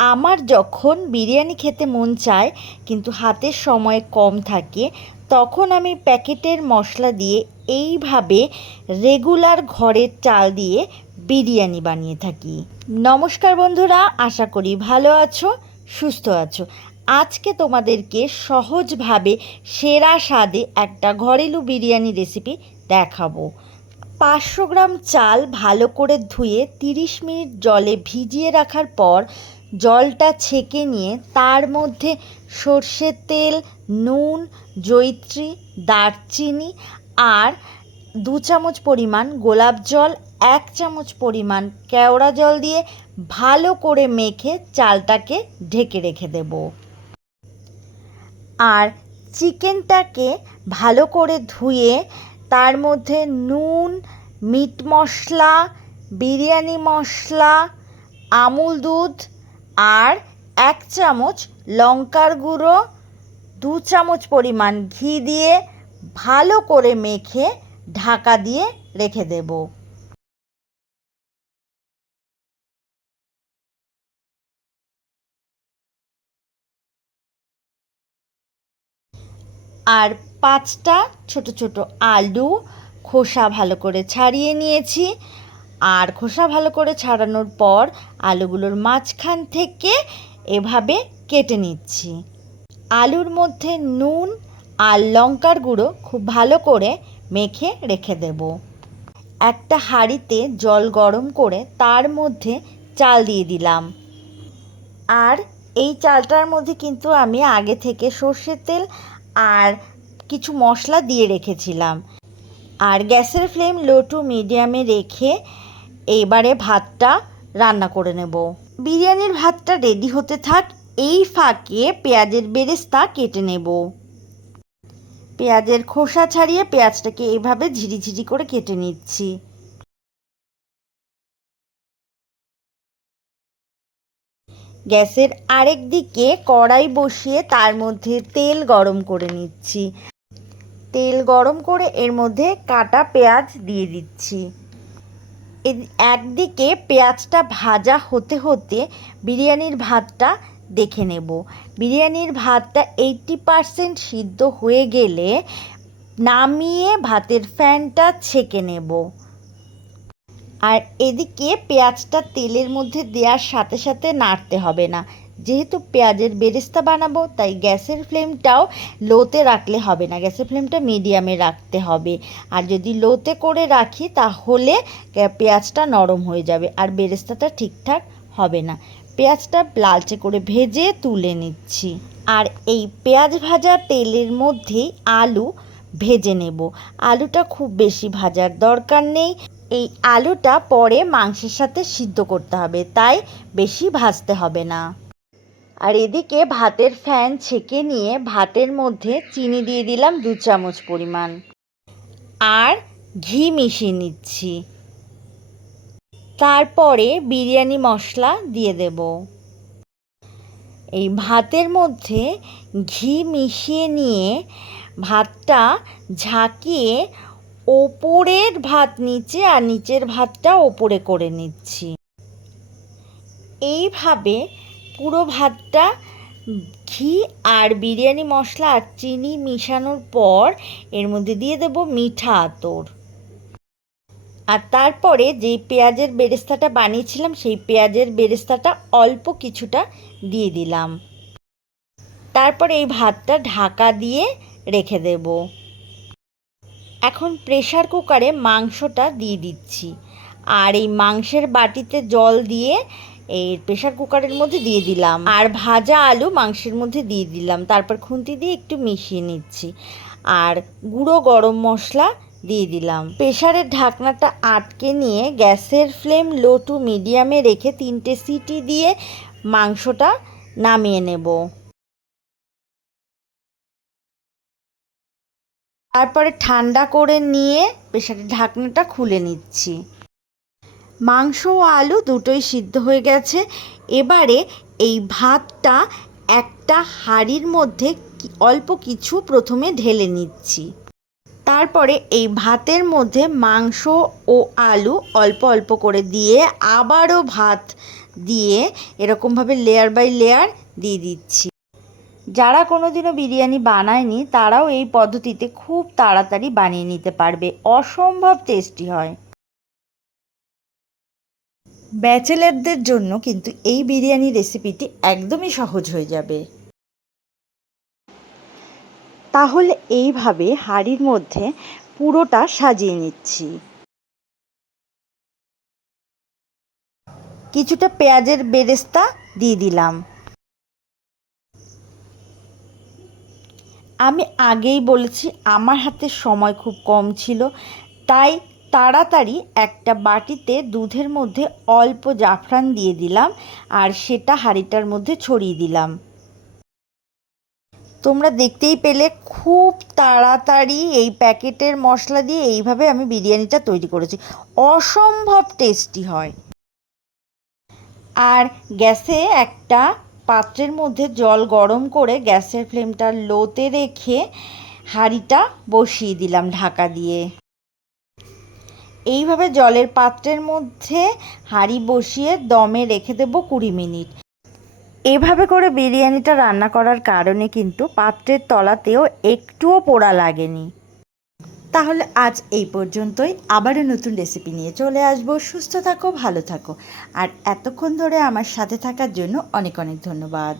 আমার যখন বিরিয়ানি খেতে মন চায়, কিন্তু হাতের সময় কম থাকে, তখন আমি প্যাকেটের মশলা দিয়ে এইভাবে রেগুলার ঘরের চাল দিয়ে বিরিয়ানি বানিয়ে থাকি। নমস্কার বন্ধুরা, আশা করি ভালো আছো, সুস্থ আছো। আজকে তোমাদেরকে সহজভাবে সেরা স্বাদে একটা ঘরেলু বিরিয়ানি রেসিপি দেখাবো। পাঁচশো গ্রাম চাল ভালো করে ধুয়ে তিরিশ মিনিট জলে ভিজিয়ে রাখার পর জলটা ছেঁকে নিয়ে তার মধ্যে সর্ষের তেল, নুন, জয়িত্রী, দারচিনি আর দু চামচ পরিমাণ গোলাপ জল, এক চামচ পরিমাণ কেওড়া জল দিয়ে ভালো করে মেখে চালটাকে ঢেকে রেখে দেব। আর চিকেনটাকে ভালো করে ধুয়ে তার মধ্যে নুন, মিট মশলা, বিরিয়ানি মশলা, আমুল দুধ আর এক চামচ লঙ্কার গুঁড়ো, দু চামচ পরিমাণ ঘি দিয়ে ভালো করে মেখে ঢাকা দিয়ে রেখে দেব। আর পাঁচটা ছোট ছোট আলু খোসা ভালো করে ছাড়িয়ে নিয়েছি। আর খোসা ভালো করে ছাড়ানোর পর আলুগুলোর মাঝখান থেকে এভাবে কেটে নিচ্ছি। আলুর মধ্যে নুন আর লঙ্কার গুঁড়ো খুব ভালো করে মেখে রেখে দেব। একটা হাঁড়িতে জল গরম করে তার মধ্যে চাল দিয়ে দিলাম। আর এই চালটার মধ্যে কিন্তু আমি আগে থেকে সর্ষের তেল আর কিছু মশলা দিয়ে রেখেছিলাম। আর গ্যাসের ফ্লেম লো টু মিডিয়ামে রেখে এইবারে ভাতটা রান্না করে নেব। বিরিয়ানির ভাতটা রেডি হতে থাক, এই ফাঁকে পেঁয়াজের বেরেস্তা কেটে নেব। পেঁয়াজের খোসা ছাড়িয়ে পেঁয়াজটাকে এইভাবে ঝিরিঝিরি করে কেটে নিচ্ছি। গ্যাসের আরেক দিকে কড়াই বসিয়ে তার মধ্যে তেল গরম করে নিচ্ছি। তেল গরম করে এর মধ্যে কাটা পেঁয়াজ দিয়ে দিচ্ছি। একদিকে পেঁয়াজটা ভাজা হতে হতে বিরিয়ানির ভাতটা দেখে নেব। বিরিয়ানির ভাতটা এইটটি পারসেন্ট সিদ্ধ হয়ে গেলে নামিয়ে ভাতের ফ্যানটা ছেঁকে নেব। আর এদিকে পেঁয়াজটা তেলের মধ্যে দেওয়ার সাথে সাথে নাড়তে হবে না। যেহেতু পেঁয়াজের বেরেস্তা বানাবো, তাই গ্যাসের ফ্লেমটাও লোতে রাখলে হবে না। গ্যাসের ফ্লেমটা মিডিয়ামে রাখতে হবে। আর যদি লোতে করে রাখি, তাহলে পেঁয়াজটা নরম হয়ে যাবে আর বেরেস্তাটা ঠিকঠাক হবে না। পেঁয়াজটা লালচে করে ভেজে তুলে নিচ্ছি। আর এই পেঁয়াজ ভাজা তেলের মধ্যেই আলু ভেজে নেব। আলুটা খুব বেশি ভাজার দরকার নেই। এই আলুটা পরে মাংসের সাথে সিদ্ধ করতে হবে, তাই বেশি ভাজতে হবে না। আর এদিকে ভাতের ফ্যান ছেঁকে নিয়ে ভাতের মধ্যে চিনি দিয়ে দিলাম দু চামচ পরিমাণ। আর ঘি মিশিয়ে নিচ্ছি। তারপরে বিরিয়ানি মশলা দিয়ে দেব। এই ভাতের মধ্যে ঘি মিশিয়ে নিয়ে ভাতটা ঝাঁকিয়ে ওপরের ভাত নিচে আর নিচের ভাতটা ওপরে করে নিচ্ছি। এইভাবে পুরো ভাতটা, ঘি আর বিরিয়ানি মশলা আর চিনি মিশানোর পর এর মধ্যে দিয়ে দেব মিঠা আতর। আর তারপরে যেই পেঁয়াজের বেরেস্তাটা বানিয়েছিলাম, সেই পেঁয়াজের বেরেস্তাটা অল্প কিছুটা দিয়ে দিলাম। তারপরে এই ভাতটা ঢাকা দিয়ে রেখে দেব। এখন প্রেশার কুকারে মাংসটা দিয়ে দিচ্ছি। আর এই মাংসের বাটিতে জল দিয়ে এই প্রেশার কুকারের মধ্যে দিয়ে দিলাম। আর ভাজা আলু মাংসের মধ্যে দিয়ে দিলাম। তারপর খুন্তি দিয়ে একটু মিশিয়ে নিচ্ছি। আর গুঁড়ো গরম মশলা দিয়ে দিলাম। প্রেশারের ঢাকনাটা আটকে নিয়ে গ্যাসের ফ্লেম লো টু মিডিয়ামে রেখে তিনটে সিটি দিয়ে মাংসটা নামিয়ে নেব। তারপরে ঠান্ডা করে নিয়ে প্রেশারের ঢাকনাটা খুলে নিচ্ছি। মাংস ও আলু দুটোই সিদ্ধ হয়ে গেছে। এবারে এই ভাতটা একটা হাঁড়ির মধ্যে অল্প কিছু প্রথমে ঢেলে নিচ্ছি। তারপরে এই ভাতের মধ্যে মাংস ও আলু অল্প অল্প করে দিয়ে আবারও ভাত দিয়ে এরকমভাবে লেয়ার বাই লেয়ার দিয়ে দিচ্ছি। যারা কোনোদিনও বিরিয়ানি বানায়নি, তারাও এই পদ্ধতিতে খুব তাড়াতাড়ি বানিয়ে নিতে পারবে। অসম্ভব টেস্টি হয়। ব্যাচেলারদের জন্য কিন্তু এই বিরিয়ানি রেসিপিটি একদমই সহজ হয়ে যাবে। তাহলে এইভাবে হাঁড়ির মধ্যে পুরোটা সাজিয়ে নিচ্ছি। কিছুটা পেঁয়াজের বেরেস্তা দিয়ে দিলাম। আমি আগেই বলেছি, আমার হাতে সময় খুব কম ছিল, তাই তাড়াতাড়ি একটা বাটিতে দুধের মধ্যে অল্প জাফরান দিয়ে দিলাম আর সেটা হাঁড়িটার মধ্যে ছড়িয়ে দিলাম। তোমরা দেখতেই পেলে খুব তাড়াতাড়ি এই প্যাকেটের মশলা দিয়ে এইভাবে আমি বিরিয়ানিটা তৈরি করেছি। অসম্ভব টেস্টি হয়। আর গ্যাসে একটা পাত্রের মধ্যে জল গরম করে গ্যাসের ফ্লেমটা লোতে রেখে হাঁড়িটা বসিয়ে দিলাম ঢাকা দিয়ে। এইভাবে জলের পাত্রের মধ্যে হাঁড়ি বসিয়ে দমে রেখে দেবো কুড়ি মিনিট। এভাবে করে বিরিয়ানিটা রান্না করার কারণে কিন্তু পাত্রের তলাতেও একটুও পোড়া লাগেনি। তাহলে আজ এই পর্যন্তই। আবারও নতুন রেসিপি নিয়ে চলে আসব। সুস্থ থাকো, ভালো থাকো। আর এতক্ষণ ধরে আমার সাথে থাকার জন্য অনেক অনেক ধন্যবাদ।